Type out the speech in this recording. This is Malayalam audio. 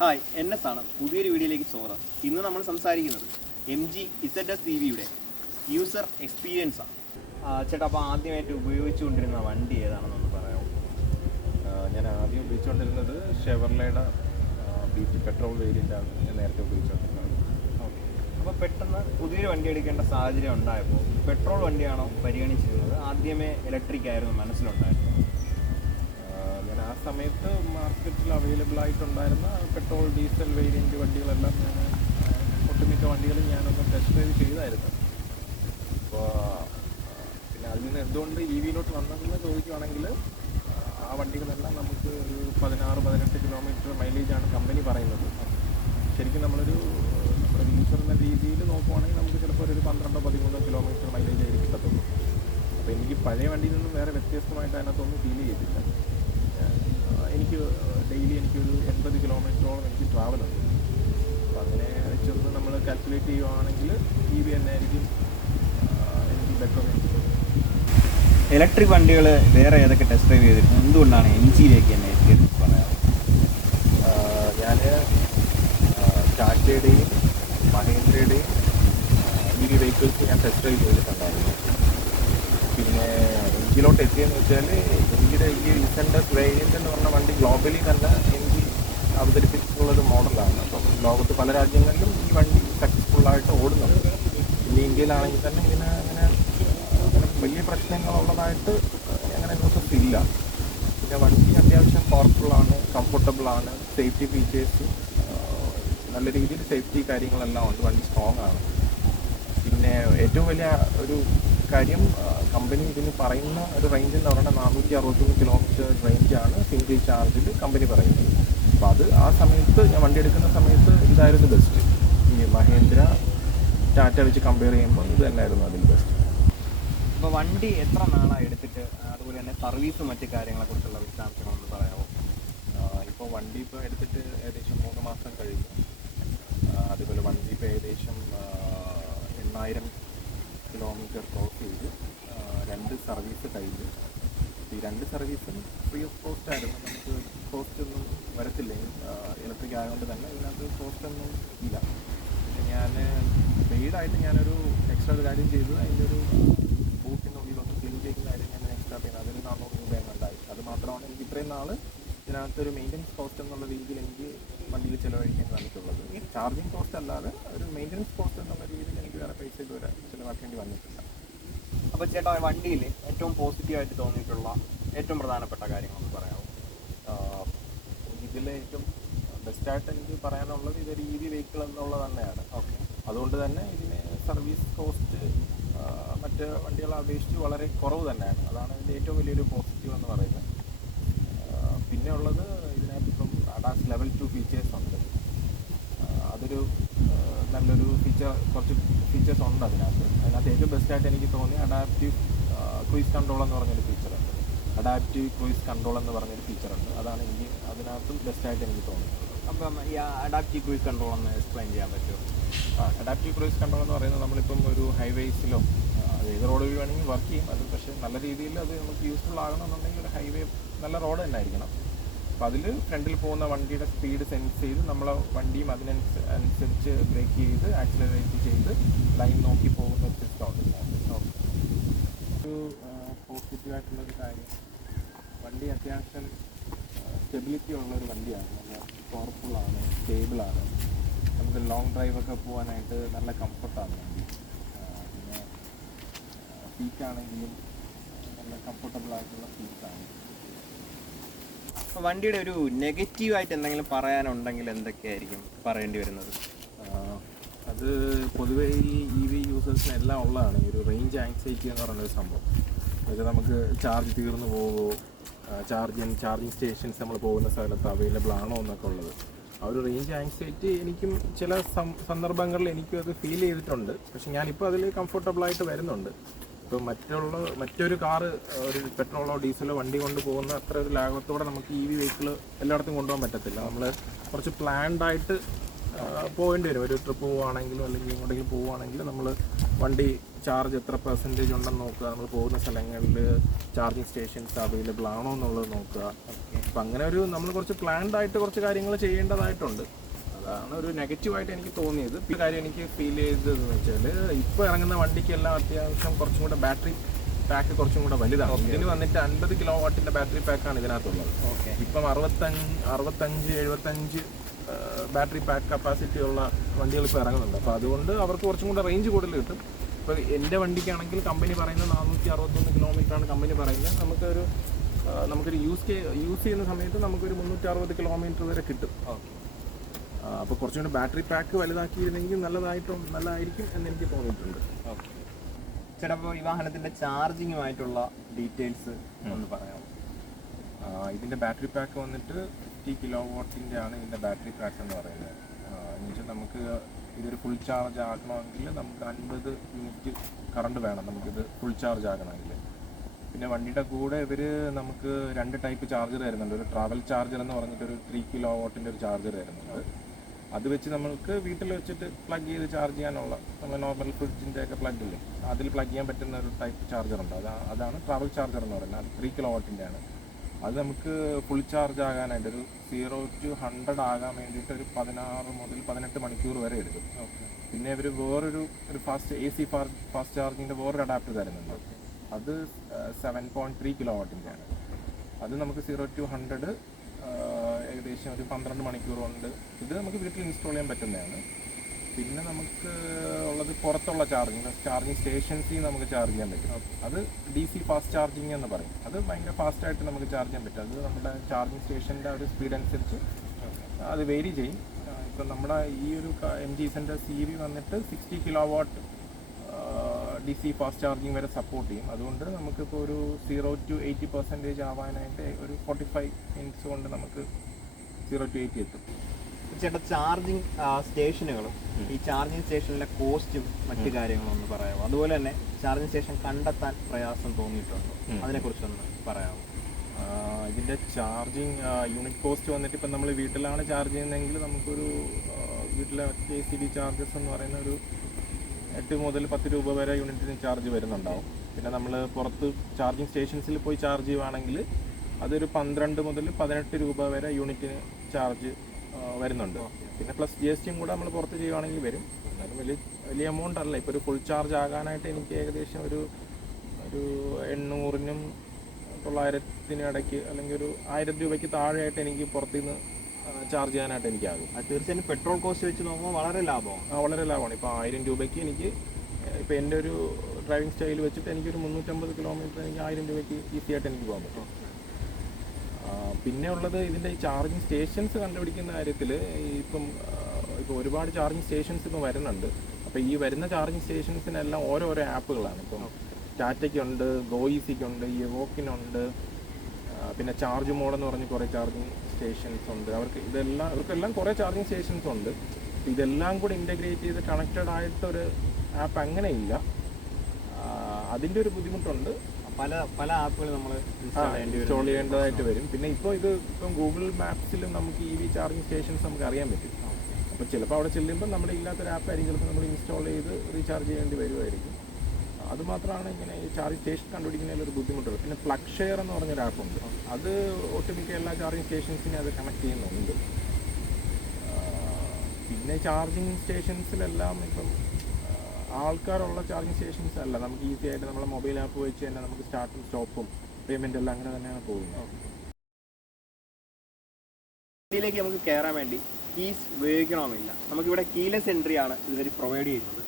ഹായ്, NS ആണ്. പുതിയൊരു വീഡിയോയിലേക്ക് സ്വാഗതം. ഇന്ന് നമ്മൾ സംസാരിക്കുന്നത് MG ZS EVയുടെ യൂസർ എക്സ്പീരിയൻസ് ആണ്. ചേട്ടാ, അപ്പോൾ ആദ്യമായിട്ട് ഉപയോഗിച്ചുകൊണ്ടിരുന്ന വണ്ടി ഏതാണെന്നൊന്ന് പറയാമോ? ഞാൻ ആദ്യം ഉപയോഗിച്ചുകൊണ്ടിരുന്നത് ഷെവർലയുടെ ബീറ്റ് പെട്രോൾ വേരിയൻ്റാണ് ഞാൻ നേരത്തെ ഉപയോഗിച്ചുകൊണ്ടിരുന്നത്. ഓക്കെ. അപ്പോൾ പെട്ടെന്ന് പുതിയൊരു വണ്ടി എടുക്കേണ്ട സാഹചര്യം ഉണ്ടായപ്പോൾ പെട്രോൾ വണ്ടിയാണോ പരിഗണിച്ചിരുന്നത്? ആദ്യമേ ഇലക്ട്രിക് ആയിരുന്നു മനസ്സിലുണ്ടായിരുന്നത്? ഞാൻ ആ സമയത്ത് മാർക്കറ്റിൽ അവൈലബിൾ ആയിട്ടുണ്ടായിരുന്ന പെട്രോൾ ഡീസൽ വേരിയൻ്റ് വണ്ടികളെല്ലാം ഞാൻ ഒട്ടുമിക്ക വണ്ടികളും ഞാനൊന്ന് ടെസ്റ്റ് ഡ്രൈവ് ചെയ്തായിരുന്നു. അപ്പോൾ പിന്നെ അതിൽ നിന്ന് എന്തുകൊണ്ട് EVയിലോട്ട് വന്നതെന്ന് ചോദിക്കുകയാണെങ്കിൽ ആ വണ്ടികളെല്ലാം നമുക്ക് ഒരു 16-18 കിലോമീറ്റർ മൈലേജാണ് കമ്പനി പറയുന്നത്. ശരിക്കും നമ്മുടെ യൂസർ എന്ന രീതിയിൽ നോക്കുവാണെങ്കിൽ നമുക്ക് ചിലപ്പോൾ ഒരു 12-13 കിലോമീറ്റർ മൈലേജ് ആയിട്ട് കിട്ടത്തുള്ളൂ. അപ്പോൾ എനിക്ക് പഴയ വണ്ടിയിൽ നിന്നും വേറെ വ്യത്യസ്തമായിട്ട് അതിനകത്തൊന്നും ഫീൽ ചെയ്തില്ല. എനിക്ക് ഡെയിലി എനിക്കൊരു 80 കിലോമീറ്ററോളം എനിക്ക് ട്രാവലുണ്ട്. അപ്പോൾ അങ്ങനെ വെച്ചൊന്ന് നമ്മൾ കാൽക്കുലേറ്റ് ചെയ്യുകയാണെങ്കിൽ EV തന്നെ ആയിരിക്കും എനിക്ക് ബെറ്റർ. ഇലക്ട്രിക് വണ്ടികൾ വേറെ ഏതൊക്കെ ടെസ്റ്റ് ഡ്രൈവ് ചെയ്തിരുന്നു? എന്തുകൊണ്ടാണ് MGയിലേക്ക് തന്നെ എത്തിയത് പറയാം? ഞാൻ ടാറ്റയുടെയും മഹേന്ദ്രയുടെയും EV വെഹിക്കിൾസ് ഞാൻ ടെസ്റ്റ് ഡ്രൈവ് ചെയ്തിട്ടുണ്ടായിരുന്നു. പിന്നെ MGയിലോട്ട് എത്തിയെന്ന് വെച്ചാൽ MGയുടെ ഈ ZS വേരിയൻ്റ് എന്ന് പറഞ്ഞ വണ്ടി ഗ്ലോബലി തന്നെ MG അവതരിപ്പിച്ചിട്ടുള്ളൊരു മോഡലാണ്. അപ്പം ലോകത്ത് പല രാജ്യങ്ങളിലും ഈ വണ്ടി സക്സസ്ഫുള്ളായിട്ട് ഓടുന്നുണ്ട്. പിന്നെ ഇന്ത്യയിലാണെങ്കിൽ തന്നെ അങ്ങനെ വലിയ പ്രശ്നങ്ങളുള്ളതായിട്ട് അങ്ങനെ ന്യൂസസ് ഇല്ല. പിന്നെ വണ്ടി അത്യാവശ്യം പവർഫുള്ളാണ്, കംഫർട്ടബിളാണ്, സേഫ്റ്റി ഫീച്ചേഴ്സ് നല്ല രീതിയിൽ സേഫ്റ്റി കാര്യങ്ങളെല്ലാം ഉണ്ട്. വണ്ടി സ്ട്രോങ് ആണ്. പിന്നെ ഏറ്റവും വലിയ ഒരു കാര്യം കമ്പനി ഇതിന് പറയുന്ന ഒരു റേഞ്ച് എന്ന് പറയുന്നത് 461 കിലോമീറ്റർ റേഞ്ചാണ് സിംഗിൾ ചാർജിൽ കമ്പനി പറയുന്നത്. അപ്പോൾ അത് ആ സമയത്ത് ഞാൻ വണ്ടി എടുക്കുന്ന സമയത്ത് ഇതായിരുന്നു ബെസ്റ്റ്. ഈ മഹേന്ദ്ര ടാറ്റ വെച്ച് കമ്പയർ ചെയ്യുമ്പോൾ ഇത് തന്നെയായിരുന്നു അതിൽ ബെസ്റ്റ്. അപ്പോൾ വണ്ടി എത്ര നാളായി എടുത്തിട്ട്? അതുപോലെ തന്നെ സർവീസ് മറ്റ് കാര്യങ്ങളെക്കുറിച്ചുള്ള വിശദാംശങ്ങളൊന്ന് പറയാമോ? ഇപ്പോൾ വണ്ടി ഇപ്പോൾ എടുത്തിട്ട് ഏകദേശം 3 മാസം കഴിഞ്ഞു. അതുപോലെ വണ്ടി ഇപ്പോൾ ഏകദേശം 8000 കിലോമീറ്റർ ക്രോസ് ചെയ്ത് 2 സർവീസ് കഴിഞ്ഞു. ഈ 2 സർവീസും ഫ്രീ ഓഫ് കോസ്റ്റ് ആയിരുന്നു. നമുക്ക് കോസ്റ്റ് ഒന്നും വരത്തില്ല. ഇലക്ട്രിക് ആയതുകൊണ്ട് തന്നെ ഇതിനകത്ത് കോസ്റ്റ് ഒന്നും ഇല്ല. പക്ഷേ ഞാൻ പെയ്ഡായിട്ട് ഞാനൊരു എക്സ്ട്രാ ഒരു കാര്യം ചെയ്തു. അതിൻ്റെ ഒരു ബൂട്ടിനുള്ളിലൊന്ന് ക്ലീൻ ചെയ്യുന്ന കാര്യം ഞാൻ എക്സ്ട്രാ ചെയ്യുന്നത് അതിന് 400 രൂപ ഉണ്ടായി. അത് മാത്രമാണ് എനിക്ക് ഇത്രയും നാൾ ഇതിനകത്തൊരു മെയിൻ്റനൻസ് കോസ്റ്റ് എന്നുള്ള രീതിയിൽ എനിക്ക് വണ്ടിയിൽ ചിലവഴിക്കാൻ വന്നിട്ടുള്ളത്. ഈ ചാർജിങ് കോസ്റ്റ് അല്ലാതെ ഒരു മെയിൻ്റനൻസ് കോസ്റ്റ് എന്നുള്ള രീതിയിൽ എനിക്ക് വേറെ പൈസ ഇതുവരെ ചിലവാക്കേണ്ടി വന്നിട്ടില്ല. അപ്പോൾ ചേട്ടാ, വണ്ടിയിൽ ഏറ്റവും പോസിറ്റീവായിട്ട് തോന്നിയിട്ടുള്ള ഏറ്റവും പ്രധാനപ്പെട്ട കാര്യങ്ങളൊന്ന് പറയാമോ? ഇതിൽ ഏറ്റവും ബെസ്റ്റായിട്ട് എനിക്ക് പറയാനുള്ളത് ഇതൊരു EV വെഹിക്കിൾ എന്നുള്ളത് തന്നെയാണ്. ഓക്കെ, അതുകൊണ്ട് തന്നെ ഇതിന് സർവീസ് കോസ്റ്റ് മറ്റ് വണ്ടികളെ അപേക്ഷിച്ച് വളരെ കുറവ് തന്നെയാണ്. അതാണ് ഇതിൻ്റെ ഏറ്റവും വലിയൊരു പോസിറ്റീവ് എന്ന് പറയുന്നത്. പിന്നെ ഉള്ളത് ഇതിനകത്ത് ഇപ്പം ADAS ലെവൽ 2 ഫീച്ചേഴ്സ് ഉണ്ട്. അതൊരു നല്ലൊരു കുറച്ച് ഫീച്ചേഴ്സ് ഉണ്ട് അതിനകത്ത് ഏറ്റവും ബെസ്റ്റായിട്ട് എനിക്ക് തോന്നി അഡാപ്റ്റീവ് ക്രൂയിസ് കൺട്രോൾ എന്ന് പറഞ്ഞൊരു ഫീച്ചറുണ്ട്. അഡാപ്റ്റീവ് ക്രൂയിസ് കൺട്രോൾ എന്ന് പറഞ്ഞൊരു ഫീച്ചറുണ്ട്. അതാണ് എനിക്ക് അതിനകത്തും ബെസ്റ്റായിട്ട് എനിക്ക് തോന്നിയിട്ടുള്ളത്. അപ്പം ഈ അഡാപ്റ്റീവ് ക്രൂയിസ് കൺട്രോൾ ഒന്ന് എക്സ്പ്ലെയിൻ ചെയ്യാൻ പറ്റുമോ? അഡാപ്റ്റീവ് ക്രൂയിസ് കൺട്രോൾ എന്ന് പറയുന്നത് നമ്മളിപ്പം ഒരു ഹൈവേസിലോ ഏത് റോഡ് വഴി വേണമെങ്കിൽ വർക്ക് ചെയ്യും. അത് പക്ഷേ നല്ല രീതിയിൽ അത് നമുക്ക് യൂസ്ഫുൾ ആകണമെന്നുണ്ടെങ്കിൽ ഒരു ഹൈവേ നല്ല റോഡ് തന്നെ ആയിരിക്കണം. അപ്പോൾ അതിൽ ഫ്രണ്ടിൽ പോകുന്ന വണ്ടിയുടെ സ്പീഡ് സെൻസ് ചെയ്ത് നമ്മളെ വണ്ടിയും അതിനനുസരിച്ച് ബ്രേക്ക് ചെയ്ത് ആക്സിലറേറ്റ് ചെയ്ത് ലൈൻ നോക്കി പോകുന്ന ഒരു സിസ്റ്റം ഉണ്ട്. ഒരു പോസിറ്റീവായിട്ടുള്ളൊരു കാര്യം, വണ്ടി അത്യാവശ്യം സ്റ്റെബിലിറ്റി ഉള്ളൊരു വണ്ടിയാണ്. നല്ല പവർഫുള്ളാണ്, സ്റ്റേബിളാണ്. നമുക്ക് ലോങ് ഡ്രൈവൊക്കെ പോകാനായിട്ട് നല്ല കംഫർട്ടാണ് വണ്ടി. പിന്നെ സീറ്റാണെങ്കിലും നല്ല കംഫർട്ടബിളായിട്ടുള്ള സീറ്റാണ്. അപ്പോൾ വണ്ടിയുടെ ഒരു നെഗറ്റീവായിട്ട് എന്തെങ്കിലും പറയാനുണ്ടെങ്കിൽ എന്തൊക്കെയായിരിക്കും പറയേണ്ടി വരുന്നത്? അത് പൊതുവേ ഈ EV യൂസേഴ്സിനെല്ലാം ഉള്ളതാണ് ഈ ഒരു റേഞ്ച് ആങ്സൈറ്റി എന്ന് പറയുന്നൊരു സംഭവം. അതായത് നമുക്ക് ചാർജ് തീർന്നു പോകുമോ, ചാർജിങ് സ്റ്റേഷൻസ് നമ്മൾ പോകുന്ന സ്ഥലത്ത് അവൈലബിൾ ആണോ എന്നൊക്കെ ഉള്ളത്. ആ ഒരു റേഞ്ച് ആങ്സൈറ്റി എനിക്കും ചില സന്ദർഭങ്ങളിൽ എനിക്കും അത് ഫീൽ ചെയ്തിട്ടുണ്ട്. പക്ഷെ ഞാനിപ്പോൾ അതിൽ കംഫർട്ടബിളായിട്ട് വരുന്നുണ്ട്. ഇപ്പോൾ മറ്റൊരു കാറ് ഒരു പെട്രോളോ ഡീസലോ വണ്ടി കൊണ്ട് പോകുന്ന അത്ര ഒരു ലാഘവത്തോടെ നമുക്ക് EV വെഹിക്കിൾ എല്ലായിടത്തും കൊണ്ടുപോകാൻ പറ്റത്തില്ല. നമ്മൾ കുറച്ച് പ്ലാൻഡായിട്ട് പോകേണ്ടി വരും. ഒരു ട്രിപ്പ് പോവുകയാണെങ്കിലും അല്ലെങ്കിൽ എങ്ങോട്ടെങ്കിലും പോവുകയാണെങ്കിൽ നമ്മൾ വണ്ടി ചാർജ് എത്ര പെർസെൻറ്റേജ് ഉണ്ടെന്ന് നോക്കുക. നമ്മൾ പോകുന്ന സ്ഥലങ്ങളിൽ ചാർജിങ് സ്റ്റേഷൻസ് അവൈലബിൾ ആണോ എന്നുള്ളത് നോക്കുക. അപ്പം അങ്ങനെ ഒരു നമ്മൾ കുറച്ച് പ്ലാൻഡ് ആയിട്ട് കുറച്ച് കാര്യങ്ങൾ ചെയ്യേണ്ടതായിട്ടുണ്ട്. അതാണ് ഒരു നെഗറ്റീവായിട്ട് എനിക്ക് തോന്നിയത്. ഈ കാര്യം എനിക്ക് ഫീൽ ചെയ്തതെന്ന് വെച്ചാൽ ഇപ്പോൾ ഇറങ്ങുന്ന വണ്ടിക്കെല്ലാം അത്യാവശ്യം കുറച്ചും കൂടെ ബാറ്ററി പാക്ക് കുറച്ചും കൂടെ വലുതാണ്. ഇതിന് വന്നിട്ട് 50 കിലോവാട്ടിൻ്റെ ബാറ്ററി പാക്കാണ് ഇതിനകത്തുള്ളത്. ഇപ്പം 65-75 ബാറ്ററി പാക്ക് കപ്പാസിറ്റി ഉള്ള വണ്ടികൾ ഇപ്പോൾ ഇറങ്ങുന്നുണ്ട്. അപ്പോൾ അതുകൊണ്ട് അവർക്ക് കുറച്ചും കൂടെ റേഞ്ച് കൂടുതൽ കിട്ടും. ഇപ്പോൾ എൻ്റെ വണ്ടിക്കാണെങ്കിൽ കമ്പനി പറയുന്നത് 461 കിലോമീറ്ററാണ് കമ്പനി പറയുന്നത്. നമുക്കൊരു യൂസ് ചെയ്യുന്ന സമയത്ത് നമുക്കൊരു 360 കിലോമീറ്റർ വരെ കിട്ടും. അപ്പോൾ കുറച്ചും കൂടെ ബാറ്ററി പാക്ക് വലുതാക്കിയിരുന്നെങ്കിൽ നല്ലതായിരിക്കും എന്നെനിക്ക് തോന്നിയിട്ടുണ്ട്. ഓക്കെ ചേട്ടാ, അപ്പോൾ ഈ വാഹനത്തിൻ്റെ ചാർജിങ്ങുമായിട്ടുള്ള ഡീറ്റെയിൽസ് ഒന്ന് പറയാമോ? ഇതിൻ്റെ ബാറ്ററി പാക്ക് വന്നിട്ട് 50 കിലോവാട്ടിൻ്റെ ആണ് ഇതിൻ്റെ ബാറ്ററി പാക്ക് എന്ന് പറയുന്നത്. എന്ന് വെച്ചാൽ നമുക്ക് ഇതൊരു ഫുൾ ചാർജ് ആക്കണമെങ്കിൽ നമുക്ക് 50 യൂണിറ്റ് കറണ്ട് വേണം നമുക്കിത് ഫുൾ ചാർജ് ആക്കണമെങ്കിൽ. പിന്നെ വണ്ടിയുടെ കൂടെ ഇവർ നമുക്ക് 2 ടൈപ്പ് ചാർജർ തരുന്നുണ്ട്. ഒരു ട്രാവൽ ചാർജർ എന്ന് പറഞ്ഞിട്ടൊരു 3 കിലോവാട്ടിൻ്റെ ഒരു ചാർജർ തരുന്നുണ്ട്. അത് വെച്ച് നമുക്ക് വീട്ടിൽ വെച്ചിട്ട് പ്ലഗ് ചെയ്ത് ചാർജ് ചെയ്യാനുള്ള നമ്മൾ നോർമൽ ഫ്രിഡ്ജിൻ്റെ ഒക്കെ പ്ലഗ് ഇല്ലേ, അതിൽ പ്ലഗ് ചെയ്യാൻ പറ്റുന്ന ഒരു ടൈപ്പ് ചാർജറുണ്ട്. അതാണ് ട്രാവൽ ചാർജർ എന്ന് പറയുന്നത്. അത് 3 കിലോവാട്ടിൻ്റെ ആണ്. അത് നമുക്ക് ഫുൾ ചാർജ് ആകാനായിട്ട് ഒരു 0 to 100 ആകാൻ വേണ്ടിയിട്ട് ഒരു 16 മുതൽ 18 മണിക്കൂർ വരെ എടുക്കും. പിന്നെ ഇവർ വേറൊരു AC ഫാസ്റ്റ് ചാർജിങ്ങിൻ്റെ വേറൊരു അഡാപ്റ്റർ തരുന്നുണ്ട്. അത് 7.3 കിലോവാട്ടിൻ്റെ ആണ്. അത് നമുക്ക് 0 to 100 ഏകദേശം ഒരു 12 മണിക്കൂർ കൊണ്ട് ഇത് നമുക്ക് വീട്ടിൽ ഇൻസ്റ്റാൾ ചെയ്യാൻ പറ്റുന്നതാണ്. പിന്നെ നമുക്ക് ഉള്ളത് പുറത്തുള്ള ചാർജിങ് സ്റ്റേഷൻസിൽ നമുക്ക് ചാർജ് ചെയ്യാൻ പറ്റും. അത് DC ഫാസ്റ്റ് ചാർജിങ് എന്ന് പറയും. അത് ഭയങ്കര ഫാസ്റ്റായിട്ട് നമുക്ക് ചാർജ് ചെയ്യാൻ പറ്റും. അത് നമ്മുടെ ചാർജിങ് സ്റ്റേഷൻ്റെ ഒരു സ്പീഡ് അനുസരിച്ച് അത് വേരി ചെയ്യും. ഇപ്പം നമ്മുടെ ഈ ഒരു MG E-Center CV വന്നിട്ട് 60 കിലോവാട്ട് DC ഫാസ്റ്റ് ചാർജിങ് വരെ സപ്പോർട്ട് ചെയ്യും. അതുകൊണ്ട് നമുക്കിപ്പോൾ ഒരു 0 to 80% ആവാനായിട്ട് ഒരു 45 മിനിറ്റ്സ് കൊണ്ട് നമുക്ക് 0 to 80 എത്തും. ചേട്ടാ, ചാർജിങ് സ്റ്റേഷനുകളും ഈ ചാർജിങ് സ്റ്റേഷനിലെ കോസ്റ്റും മറ്റു കാര്യങ്ങളും ഒന്ന് പറയാമോ? അതുപോലെ തന്നെ ചാർജിങ് സ്റ്റേഷൻ കണ്ടെത്താൻ പ്രയാസം തോന്നിയിട്ടുണ്ടോ? അതിനെക്കുറിച്ചൊന്ന് പറയാമോ? ഇതിൻ്റെ ചാർജിങ് യൂണിറ്റ് കോസ്റ്റ് വന്നിട്ട് ഇപ്പം നമ്മൾ വീട്ടിലാണ് ചാർജ് ചെയ്യുന്നതെങ്കിൽ നമുക്കൊരു വീട്ടിലെ KCB ചാർജസ് എന്ന് പറയുന്ന ഒരു 8 മുതൽ 10 രൂപ വരെ യൂണിറ്റിന് ചാർജ് വരുന്നുണ്ടാവും. പിന്നെ നമ്മൾ പുറത്ത് ചാർജിങ് സ്റ്റേഷൻസിൽ പോയി ചാർജ് ചെയ്യുവാണെങ്കിൽ അതൊരു 12 മുതൽ 18 രൂപ വരെ യൂണിറ്റിന് ചാർജ് വരുന്നുണ്ട്. പിന്നെ പ്ലസ് GST കൂടെ നമ്മൾ പുറത്ത് ചെയ്യുവാണെങ്കിൽ വരും. എന്നാലും വലിയ എമൗണ്ട് അല്ല. ഇപ്പോൾ ഒരു ഫുൾ ചാർജ് ആകാനായിട്ട് എനിക്ക് ഏകദേശം ഒരു 800-നും 900-നും ഇടയ്ക്ക് അല്ലെങ്കിൽ ഒരു 1000 രൂപയ്ക്ക് താഴെയായിട്ട് എനിക്ക് പുറത്തുനിന്ന് ചാർജ് ചെയ്യാനായിട്ട് എനിക്കാകും. അത് തീർച്ചയായും പെട്രോൾ കോസ്റ്റ് വെച്ച് നോക്കുമ്പോൾ വളരെ ലാഭമാണ്. വളരെ ലാഭമാണ്. ഇപ്പോൾ 1000 രൂപയ്ക്ക് എനിക്ക് ഇപ്പോൾ എൻ്റെ ഒരു ഡ്രൈവിംഗ് സ്റ്റൈൽ വെച്ചിട്ട് എനിക്കൊരു 350 കിലോമീറ്റർ എനിക്ക് 1000 രൂപയ്ക്ക് ഈസി ആയിട്ട് എനിക്ക് പോകാൻ പറ്റും. പിന്നെ ഉള്ളത് ഇതിൻ്റെ ഈ ചാർജിങ് സ്റ്റേഷൻസ് കണ്ടുപിടിക്കുന്ന കാര്യത്തിൽ ഇപ്പോൾ ഒരുപാട് ചാർജിങ് സ്റ്റേഷൻസ് ഇപ്പോൾ വരുന്നുണ്ട്. അപ്പോൾ ഈ വരുന്ന ചാർജിങ് സ്റ്റേഷൻസിനെല്ലാം ഓരോരോ ആപ്പുകളാണ്. ഇപ്പം ടാറ്റയ്ക്കുണ്ട്, ഗോയിസിക്കുണ്ട്, യെവോക്കിനുണ്ട്, പിന്നെ ചാർജ് മോഡെന്ന് പറഞ്ഞ് കുറേ ചാർജിങ് സ്റ്റേഷൻസ് ഉണ്ട്. അവർക്കെല്ലാം കുറേ ചാർജിങ് സ്റ്റേഷൻസ് ഉണ്ട്. ഇതെല്ലാം കൂടി ഇൻ്റഗ്രേറ്റ് ചെയ്ത് കണക്റ്റഡ് ആയിട്ടൊരു ആപ്പ് അങ്ങനെയില്ല. അതിൻ്റെ ഒരു ബുദ്ധിമുട്ടുണ്ട്. പല ആപ്പുകൾ നമ്മൾ ഇൻസ്റ്റാൾ ചെയ്യേണ്ടതായിട്ട് വരും. പിന്നെ ഇപ്പം ഗൂഗിൾ മാപ്സിലും നമുക്ക് EV ചാർജിങ് സ്റ്റേഷൻസ് നമുക്ക് അറിയാൻ പറ്റും. അപ്പോൾ ചിലപ്പോൾ അവിടെ ചെല്ലുമ്പോൾ നമ്മുടെ ഇല്ലാത്തൊരു ആപ്പായിരിക്കും ചിലപ്പോൾ നമ്മൾ ഇൻസ്റ്റാൾ ചെയ്ത് റീചാർജ് ചെയ്യേണ്ടി വരുമായിരിക്കും. അതുമാത്രമാണ് ഇങ്ങനെ ഈ ചാർജ് സ്റ്റേഷൻ കണ്ടുപിടിക്കുന്നതിലൊരു ബുദ്ധിമുട്ടുള്ളത്. പിന്നെ പ്ലഗ് ഷെയർ എന്ന് പറഞ്ഞൊരു ആപ്പുണ്ട്. അത് ഒട്ടുമിക്ക എല്ലാ ചാർജിങ് സ്റ്റേഷൻസിനെ അത് കണക്ട് ചെയ്യുന്നുണ്ട്. പിന്നെ ചാർജിങ് സ്റ്റേഷൻസിലെല്ലാം ഇപ്പം ആൾക്കാരുള്ള ചാർജിങ് സ്റ്റേഷൻസ് അല്ല. നമുക്ക് ഈസി ആയിട്ട് നമ്മളെ മൊബൈൽ ആപ്പ് വെച്ച് തന്നെ നമുക്ക് സ്റ്റാർട്ടും സ്റ്റോപ്പും പേയ്മെൻ്റ് എല്ലാം അങ്ങനെ തന്നെയാണ് പോകുന്നത്. വണ്ടിയിലേക്ക് നമുക്ക് കയറാൻ വേണ്ടി കീസ് ഉപയോഗിക്കണമെന്നില്ല. നമുക്കിവിടെ കീലെസ് എൻട്രി ആണ് ഇവർ പ്രൊവൈഡ് ചെയ്യുന്നത്.